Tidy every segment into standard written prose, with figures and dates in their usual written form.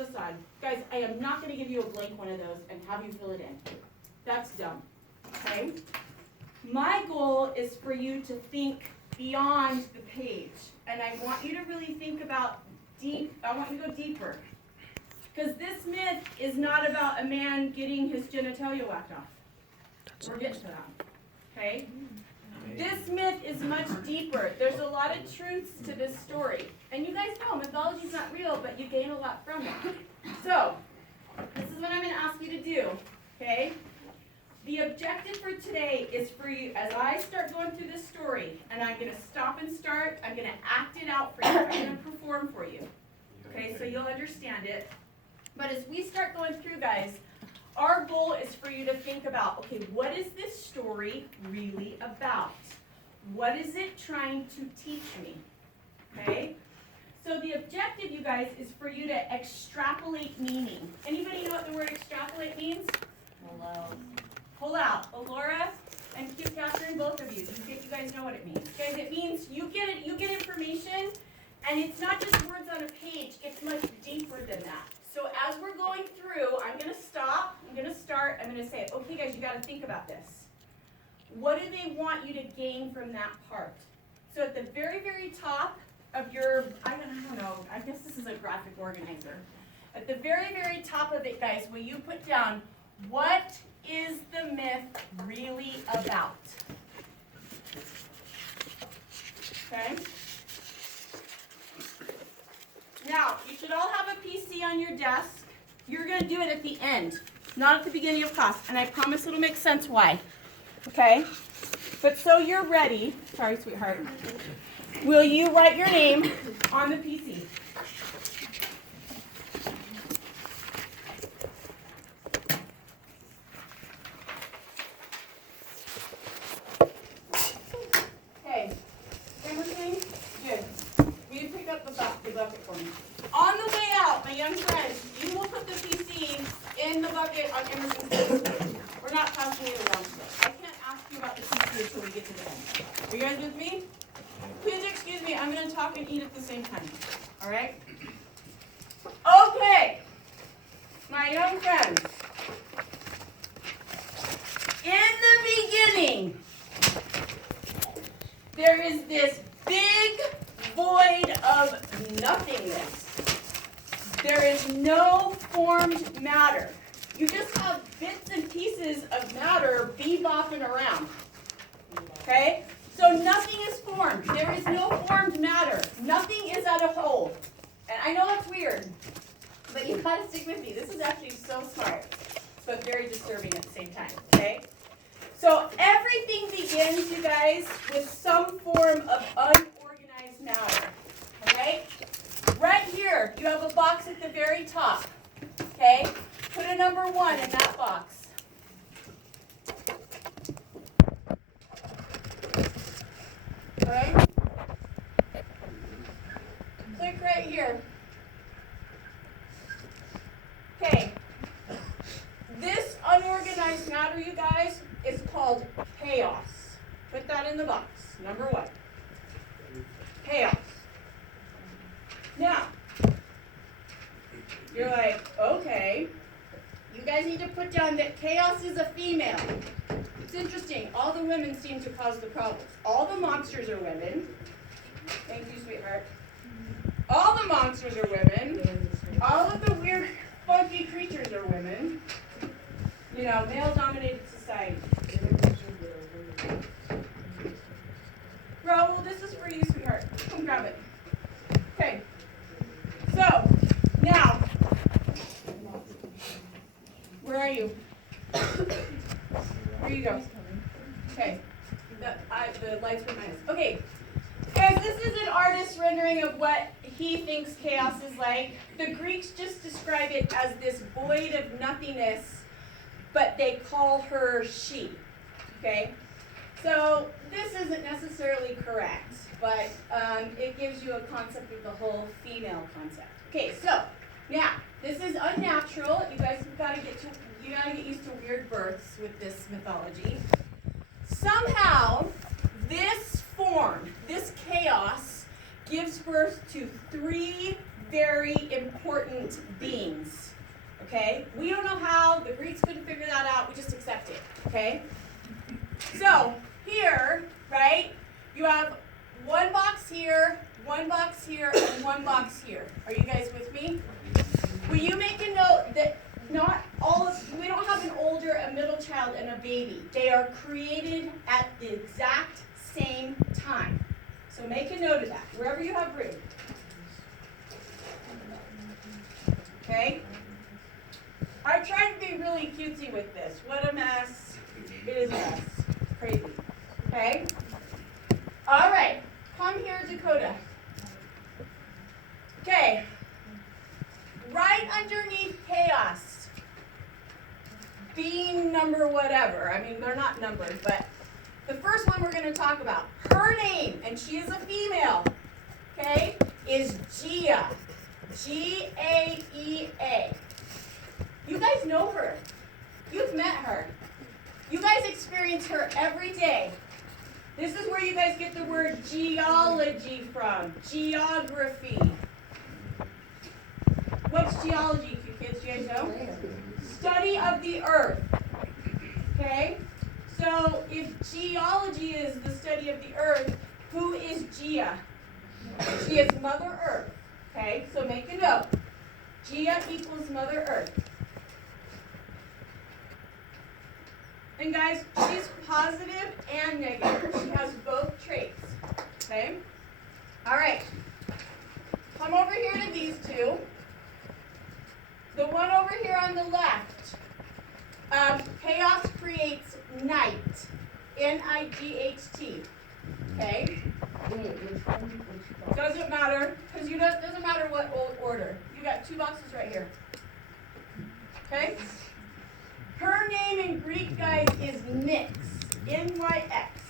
aside. Guys, I am not going to give you a blank one of those and have you fill it in. That's dumb. Okay? My goal is for you to think beyond the page. And I want you to really think about I want you to go deeper. Because this myth is not about a man getting his genitalia whacked off. We're getting to that. Okay? This myth is much deeper. There's a lot of truths to this story. And you guys know mythology is not real, but you gain a lot from it. So, this is what I'm going to ask you to do. Okay? The objective for today is for you, as I start going through this story, and I'm going to stop and start, I'm going to act it out for you. I'm going to perform for you. Okay, so you'll understand it. But as we start going through, guys, our goal is for you to think about, okay, what is this story really about? What is it trying to teach me? Okay? So the objective, you guys, is for you to extrapolate meaning. Anybody know what the word extrapolate means? Hello. Pull out. Laura and Q Catherine, both of you. You guys know what it means. Guys, it means you get information, and it's not just words on a page, it's much deeper than that. So as we're going through, I'm going to stop, I'm going to start, I'm going to say, okay guys, you got to think about this. What do they want you to gain from that part? So at the very, very top of your, I don't know, I guess this is a graphic organizer. At the very, very top of it, guys, will you put down, what is the myth really about? Okay? Now, you should all have a PC on your desk. You're going to do it at the end, not at the beginning of class. And I promise it'll make sense why. Okay? But so you're ready. Sorry, sweetheart. Will you write your name on the PC? Okay. Everything? Good. Will you pick up the bucket for me? On the way out, my young friends, you will put the PC in the bucket on Emerson's desk. We're not passing it around today. I can't ask you about the PC until we get to the end. Are you guys with me? Please excuse me, I'm going to talk and eat at the same time. All right? Okay. My young friends. In the beginning, there is this big void of nothingness. There is no formed matter. You just have bits and pieces of matter bebopping around. Okay? So nothing is formed. There is no formed matter. Nothing is at a whole. And I know that's weird, but you gotta stick with me. This is actually so smart, but very disturbing at the same time. Okay? So everything begins, you guys, with some form of unorganized matter. Okay? Right here, you have a box at the very top. Okay? Put a number 1 in that box. Okay? Click right here. Okay. This unorganized matter, you guys, is called chaos. Put that in the box. Number 1. Chaos. Now, you're like, okay, you guys need to put down that chaos is a female. It's interesting. All the women seem to cause the problems. All the monsters are women. Thank you, sweetheart. All the monsters are women. All of the weird, funky creatures are women. You know, male-dominated society. Raul, this is for you, sweetheart. Come grab it. Okay. So, now, where are you? Here you go. Okay. The lights were nice. Okay. Guys, this is an artist's rendering of what he thinks chaos is like. The Greeks just describe it as this void of nothingness, but they call her she. Okay? So, this isn't necessarily correct, but it gives you a concept of the whole female concept. Okay, so, now, this is unnatural. You guys have got to get used to weird births with this mythology. Somehow, this form, this chaos, gives birth to 3 very important beings. okay? We don't know how, the Greeks couldn't figure that out, we just accept it, okay? So, here, right, you have one box here, and one box here. Are you guys with me? Will you make a note that we don't have an older, a middle child, and a baby. They are created at the exact same time. So make a note of that, wherever you have room. Okay? I tried to be really cutesy with this. What a mess. It is a mess. Crazy. Okay? All right. Come here, Dakota. Okay. Right underneath chaos, being number whatever. I mean, they're not numbered, but the first one we're going to talk about, her name, and she is a female, okay, is Gia. G-A-E-A. You guys know her. You've met her. You guys experience her every day. This is where you guys get the word geology from. Geography. What's geology, you kids? You guys know? Study of the earth. Okay? So if geology is the study of the earth, who is Gia? She is Mother Earth. Okay? So make a note. Gia equals Mother Earth. And guys, she's positive and negative. She has both traits. Okay? All right. Come over here to these two. The one over here on the left, chaos creates night, N-I-G-H-T, okay? Doesn't matter, because doesn't matter what order. You got two boxes right here, okay? Her name in Greek, guys, is Nyx, N-Y-X.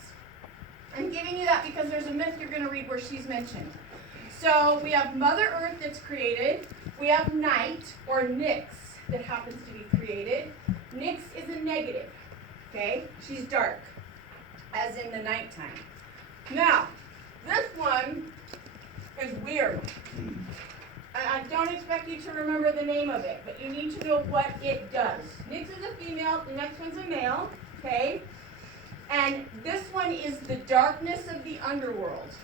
I'm giving you that because there's a myth you're going to read where she's mentioned. So we have Mother Earth that's created. We have night, or Nyx, that happens to be created. Nyx is a negative, okay? She's dark, as in the nighttime. Now, this one is weird. And I don't expect you to remember the name of it, but you need to know what it does. Nyx is a female, the next one's a male, okay? And this one is the darkness of the underworld.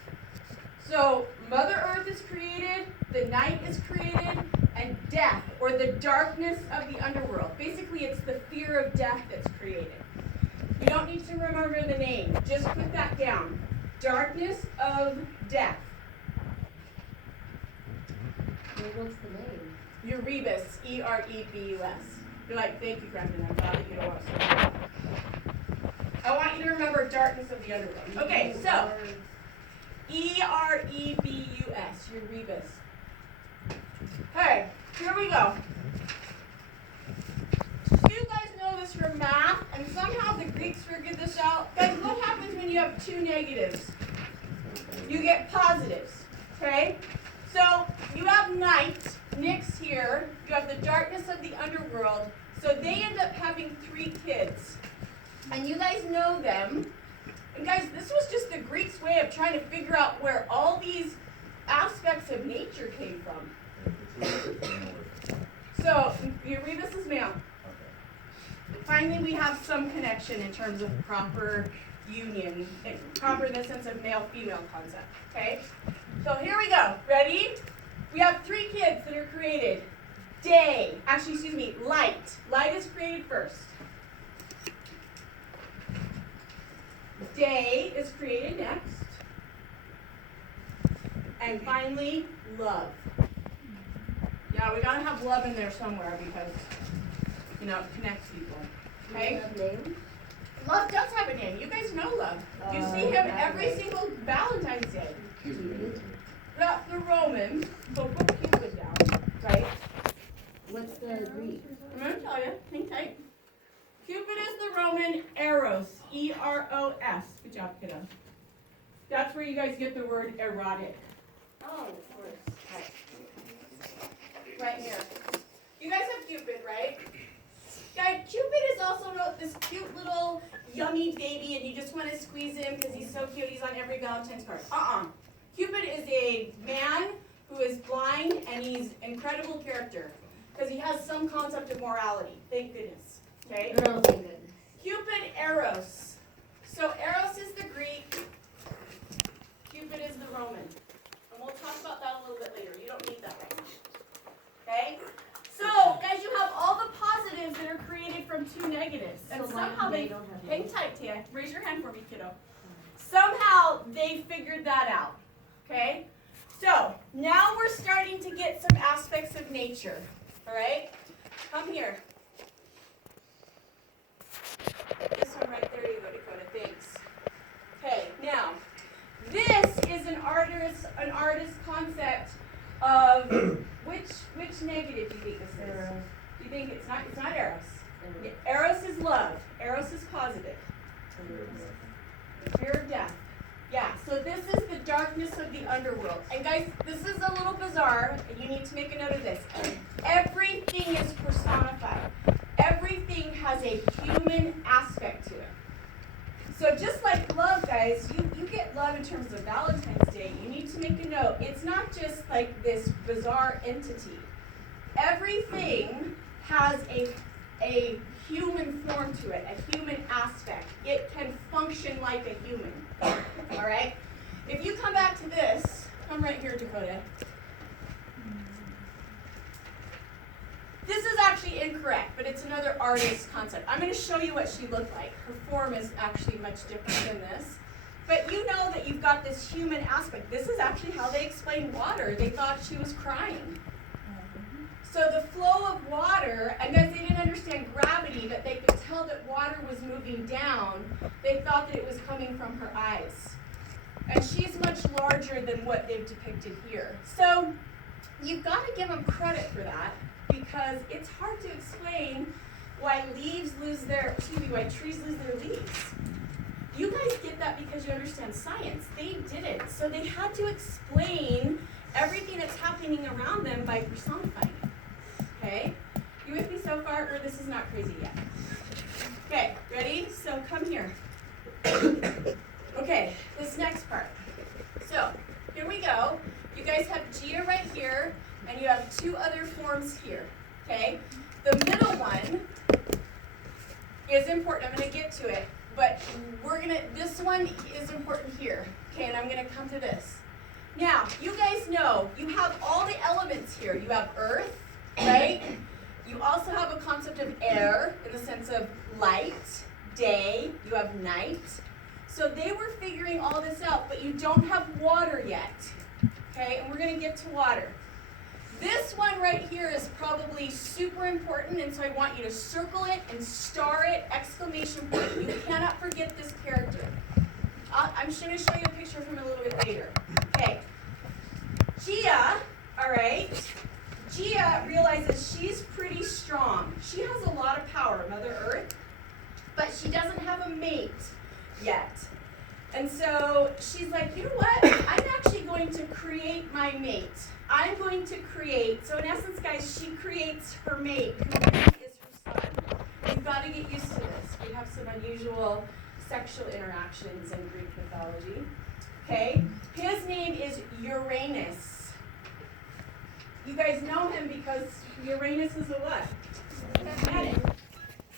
So Mother Earth is created, the night is created, and death, or the darkness of the underworld. Basically, it's the fear of death that's created. You don't need to remember the name. Just put that down. Darkness of death. What's the name? Erebus, E-R-E-B-U-S. You're like, thank you, Brendan. I'm glad that you know what I'm saying. I want you to remember darkness of the underworld. Okay, so E-R-E-B-U-S, Erebus. Okay, here we go. You guys know this from math, and somehow the Greeks figured this out. Guys, what happens when you have two negatives? You get positives, okay? So you have night, Nyx here. You have the darkness of the underworld. So they end up having 3 kids. And you guys know them. And guys, this was just the Greeks' way of trying to figure out where all these aspects of nature came from. So, Erebus is male. Finally, we have some connection in terms of proper union, proper in the sense of male-female concept, okay? So here we go. Ready? We have 3 kids that are created. Light. Light is created first. Day is created next. And finally, love. Yeah, we gotta have love in there somewhere because, you know, it connects people. Okay? Love name? Love does have a name. You guys know Love. You see him every single Valentine's Day. The Romans, so put Cupid down, right? What's the Greek? I'm gonna tell you. Hang tight. Cupid is the Roman Eros, E-R-O-S. Good job, kiddo. That's where you guys get the word erotic. Oh, of course. Right here. You guys have Cupid, right? Guys, Cupid is also this cute little yummy baby, and you just want to squeeze him because he's so cute. He's on every Valentine's card. Cupid is a man who is blind, and he's an incredible character. because he has some concept of morality. Thank goodness. Okay? Oh, thank goodness. Cupid, Eros. So Eros is the Greek, Cupid is the Roman. And we'll talk about that a little bit later. You don't need that right now. Okay? So, guys, you have all the positives that are created from two negatives. And So somehow they they, don't have hang names? tight, Tia. Raise your hand for me, kiddo. Somehow they figured that out. Okay? So, now we're starting to get some aspects of nature. All right? Come here. This one right there, you go, Dakota. Thanks. Okay, now, this is an artist concept of which negative do you think this is? Eros. Do you think it's not Eros? Eros is love. Eros is positive. Fear of death. Yeah, so this is the darkness of the underworld. And guys, this is a little bizarre, and you need to make a note of this. Everything is personified. Everything has a human aspect to it. So just like love, guys, you get love in terms of Valentine's Day. You need to make a note. It's not just like this bizarre entity. Everything has a human form to it, a human aspect. It can function like a human. All right? If you come back to this, come right here, Dakota. This is actually incorrect, but it's another artist concept. I'm going to show you what she looked like. Her form is actually much different than this. But you know that you've got this human aspect. This is actually how they explained water. They thought she was crying. So the flow of water, and guys, they didn't understand gravity, but they could tell that water was moving down. They thought that it was coming from her eyes. And she's much larger than what they've depicted here. So you've got to give them credit for that, because it's hard to explain why trees lose their leaves. You guys get that because you understand science. They didn't. So they had to explain everything that's happening around them by personifying it. Okay? You with me so far, or this is not crazy yet? Okay, ready? So come here. Okay, this next part. So, here we go. You guys have Gia right here, and you have two other forms here. Okay? The middle one is important. I'm going to get to it, but this one is important here. Okay, and I'm going to come to this. Now, you guys know you have all the elements here. You have earth, right? You also have a concept of air in the sense of light, day, you have night. So they were figuring all this out, but you don't have water yet. Okay, and we're going to get to water. This one right here is probably super important, and so I want you to circle it and star it, exclamation point. You cannot forget this character. I'm just going to show you a picture from a little bit later. Okay. Gia, all right, Gia realizes she's pretty strong. She has a lot of power, Mother Earth, but she doesn't have a mate yet. And so she's like, you know what? I'm actually going to create my mate. I'm going to create, so in essence, guys, she creates her mate, who is her son. You've got to get used to this. We have some unusual sexual interactions in Greek mythology. Okay? His name is Uranus. You guys know him because Uranus is a what? Planet.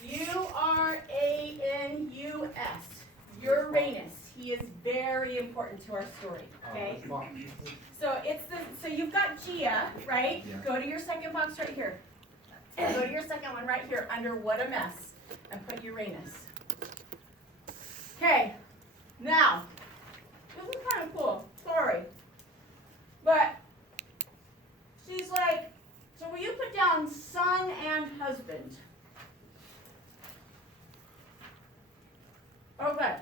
Uranus. Uranus. He is very important to our story. Okay? So you've got Gia, right? Yeah. Go to your second box right here. Go to your second one right here under What a Mess and put Uranus. Okay. Now, this is kind of cool. Sorry. But she's like, so will you put down son and husband? Okay.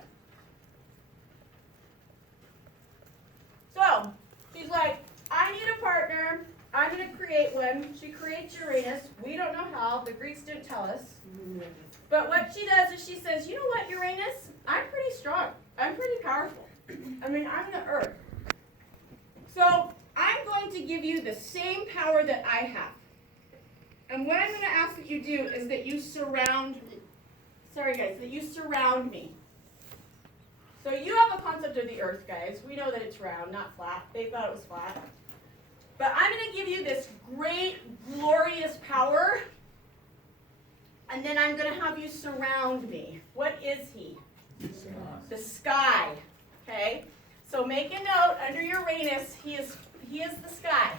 So, she's like, I need a partner. I'm going to create one. She creates Uranus. We don't know how. The Greeks didn't tell us. But what she does is she says, you know what, Uranus? I'm pretty strong. I'm pretty powerful. I mean, I'm the earth. So, I'm going to give you the same power that I have. And what I'm going to ask that you do is that you surround me. So you have a concept of the earth, guys. We know that it's round, not flat. They thought it was flat. But I'm going to give you this great, glorious power and then I'm going to have you surround me. What is he? The sky. Okay? So make a note under Uranus, he is the sky.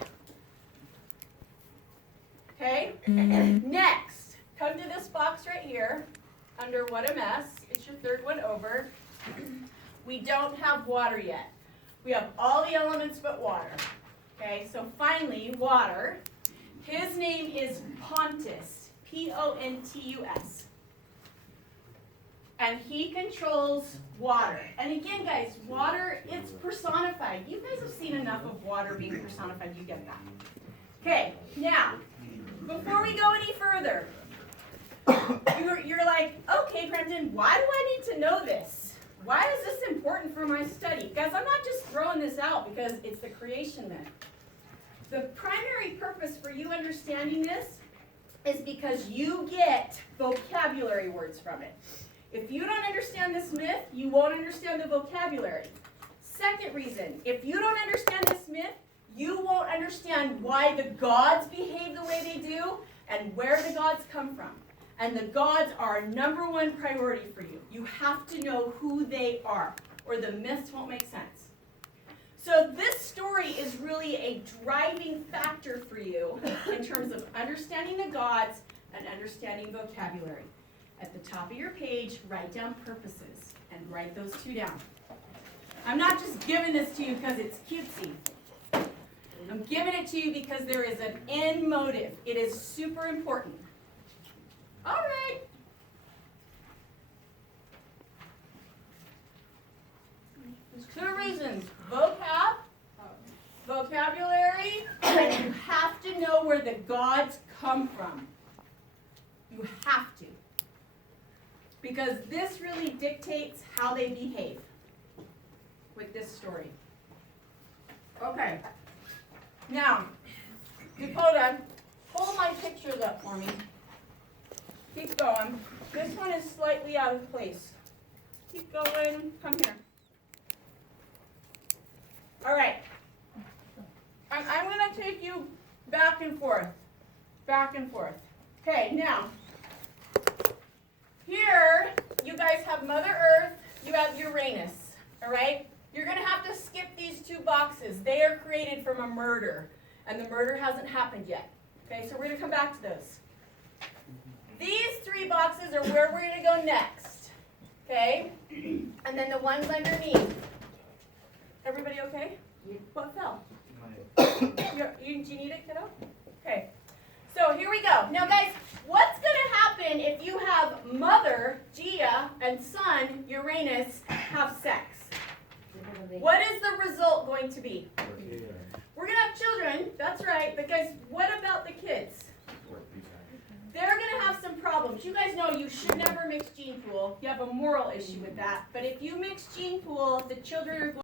Okay? Next, come to this box right here under What a Mess. It's your third one over. We don't have water yet. We have all the elements but water. Okay, so finally, water. His name is Pontus, Pontus. And he controls water. And again, guys, water, it's personified. You guys have seen enough of water being personified. You get that. Okay, now, before we go any further, you're like, okay, Brendan, why do I need to know this? Why is this important for my study? Guys, I'm not just throwing this out because it's the creation myth. The primary purpose for you understanding this is because you get vocabulary words from it. If you don't understand this myth, you won't understand the vocabulary. Second reason, if you don't understand this myth, you won't understand why the gods behave the way they do and where the gods come from. And the gods are number one priority for you. You have to know who they are, or the myths won't make sense. So this story is really a driving factor for you in terms of understanding the gods and understanding vocabulary. At the top of your page, write down purposes and write those two down. I'm not just giving this to you because it's cutesy. I'm giving it to you because there is an end motive. It is super important. All right. There's 2 reasons. Vocabulary, and you have to know where the gods come from. You have to. Because this really dictates how they behave with this story. Okay. Now, Dakota, hold my pictures up for me. Keep going. This one is slightly out of place. Keep going. Come here. All right. I'm going to take you back and forth. Back and forth. Okay, now, here you guys have Mother Earth, you have Uranus, all right? You're going to have to skip these 2 boxes. They are created from a murder, and the murder hasn't happened yet. Okay, so we're going to come back to those. These 3 boxes are where we're going to go next, okay? And then the ones underneath. Everybody okay? What fell? Do you need it, kiddo? Okay. So here we go. Now, guys, what's going to happen if you have Mother, Gia, and Son, Uranus, have sex? What is the result going to be? We're going to have children, that's right, but guys, what about the kids? They're going to have some problems. You guys know you should never mix gene pool. You have a moral issue with that. But if you mix gene pool, the children are going